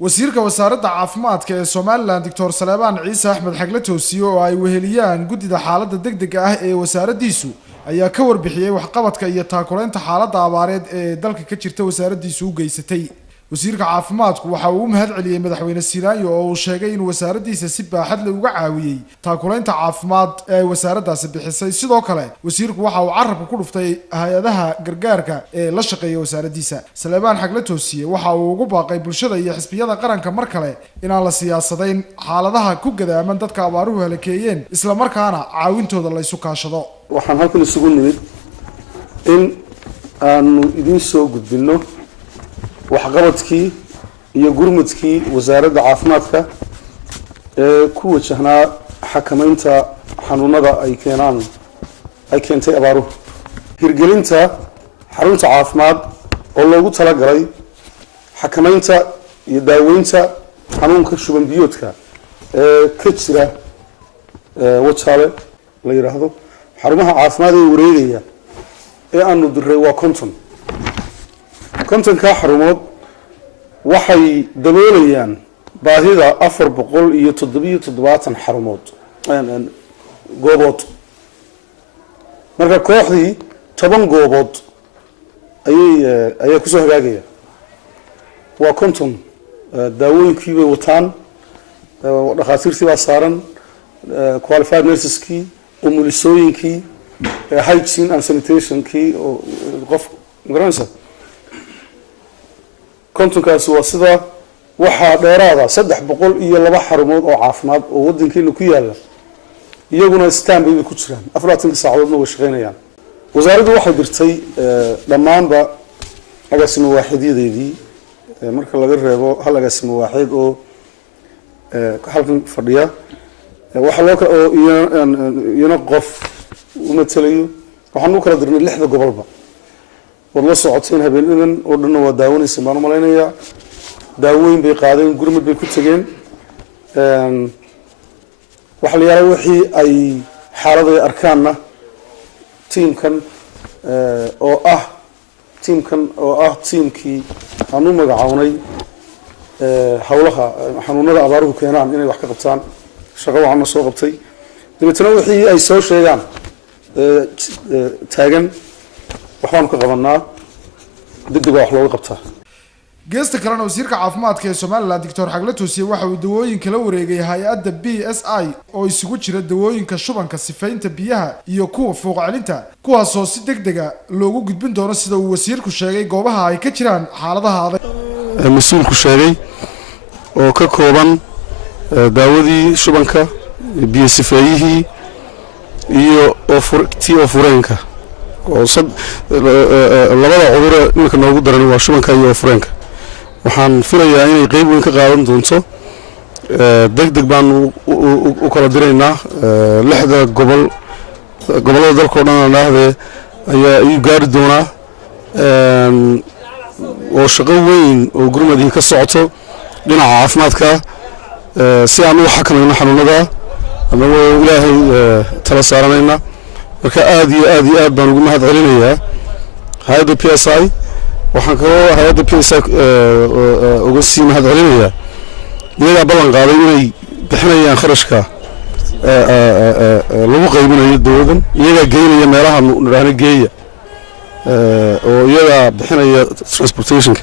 wasiirka wasaaradda caafimaadka ee Soomaaliland Dr. Salebaan Ciise Axmed Xagle Toosiyo oo ay weheliyaan gudida xaaladda degdega ah ee wasaaraddiisu ayaa ka warbixiyay waxqabadka iyo taakulaynta xaaladda abaareed ee dalka ka jirta wasaaraddiisu u geysatay. wasiirka caafimaadku waxa uu mahad celiyay madaxweyne Siraayo oo uu sheegay in wasaaraddiisa si baaxad leh uga caawiyay taakulaynta caafimaad ee wasaaraddaasi bixisay. sidoo kale wasiirku waxa uu carabka ku dhuftay hay'adaha gargaarka ee la shaqeeya wasaaraddiisa. Salebaan Xagle Toosiye waxa uu ugu baaqay bulshada iyo xisbiyada qaranka mar kale inaan la siyaasadayn xaaladaha ku gadaaman dadka abaaruhu halakeeyeen isla markaana caawintooda la isu kaashado. waxaan halkan isugu nimid in aanu idin soo gudbino waxqabadkii iyo gurmadkii wasaaradda caafimaadka ee ku wajahnaa xakamaynta xanuunada ay keentay abaaruhu. hirgelinta xarunta caafimaad oo loogu talagalay xakamaynta iyo daaweynta xanuunka shuban biyoodka ee ka jira wajaale la yiraahdo. xarumaha caafimaad ee wareegaya ee aanu diray waa kontonka xarumood waxay daboolayaan baahida 477 xarumood goobood. marka kooxdii 10 goobood ayay ku soo hagaagaya. waa konton daawooyinkii bay wataan, dhakhaatiirtii baa saaran, qualified nurses-kii, umulisooyinkii, hygiene and sanitation-kii oo qof garanaysa. kontonkaasi waa sida waxaa dheeraada 302 xarumood oo caafimaad oo wadankeena ku yaala, iyaguna standby bay ku jiraan 24 saacadoodna way shaqeynayaan. wasaaraddu waxay dirtay dhammaanba agaasimo waaxidyadii marka laga reebo hal agaasimo waaxid oo halkan fadhiya waxa loo kala oo iyana qof u matalayo. waxaan u kala dirnay 6 gobolba. wada socoteen habeenadan oo dhan waa daawanaysa baan u maleynayaa. daawooyin bay qaadeen, gurmad bay ku tageen. waxa la yiraahdo wixii ay xaalada arkaanna teamkan oo ah teamkii aanu magacawnay hawlaha xanuunada abaaruhu keenaan inay wax ka qabtaan. shaqo waxaan soo qabtay dibadna wixii ay soo sheegaan taagan waxaan ka qabanaa degdeg wax looga qabtaa. geesta kalena wasiirka caafimaadka ee Soomaaliland Dr. Xagle Toosiye waxa uu dawooyinka la wareegay hay'adda BSI oo isugu jira dawooyinka shubanka, sifaynta biyaha iyo kuwa fuuq celinta, kuwaas oo si degdeg ah loogu gudbin doono sida uu wasiirku sheegay goobaha ay ka jiraan xaaladaha adag. mas'uulku sheegay oo ka kooban daawadii shubanka, biyo sifeeyihii iyo fureenka oo labada cudur marka noogu daran waa shubanka iyo fureenka. waxaan filayaa inay qayb weyn ka qaadan doonto. degdeg baan u kala diraynaa 6 gobolada dalka oo dhan ayaa gaari doonaa oo shaqo weyn oo gurmadii ka socoto dhinaca caafimaadka si aan u xakamayno xanuunada anagoo ilaahay tala saaranayna. marka aad iyo aad baan ugu mahad celinayaa hay'adda PSI. waxaan kaloo hay'adda PSI uga sii mahad celinayaa iyaga ballan qaaday inay bixinayaan kharashka lagu qaybinayo dawladan, iyaga geynaya meelaha niraahna geeya oo iyaga bixinaya transportation.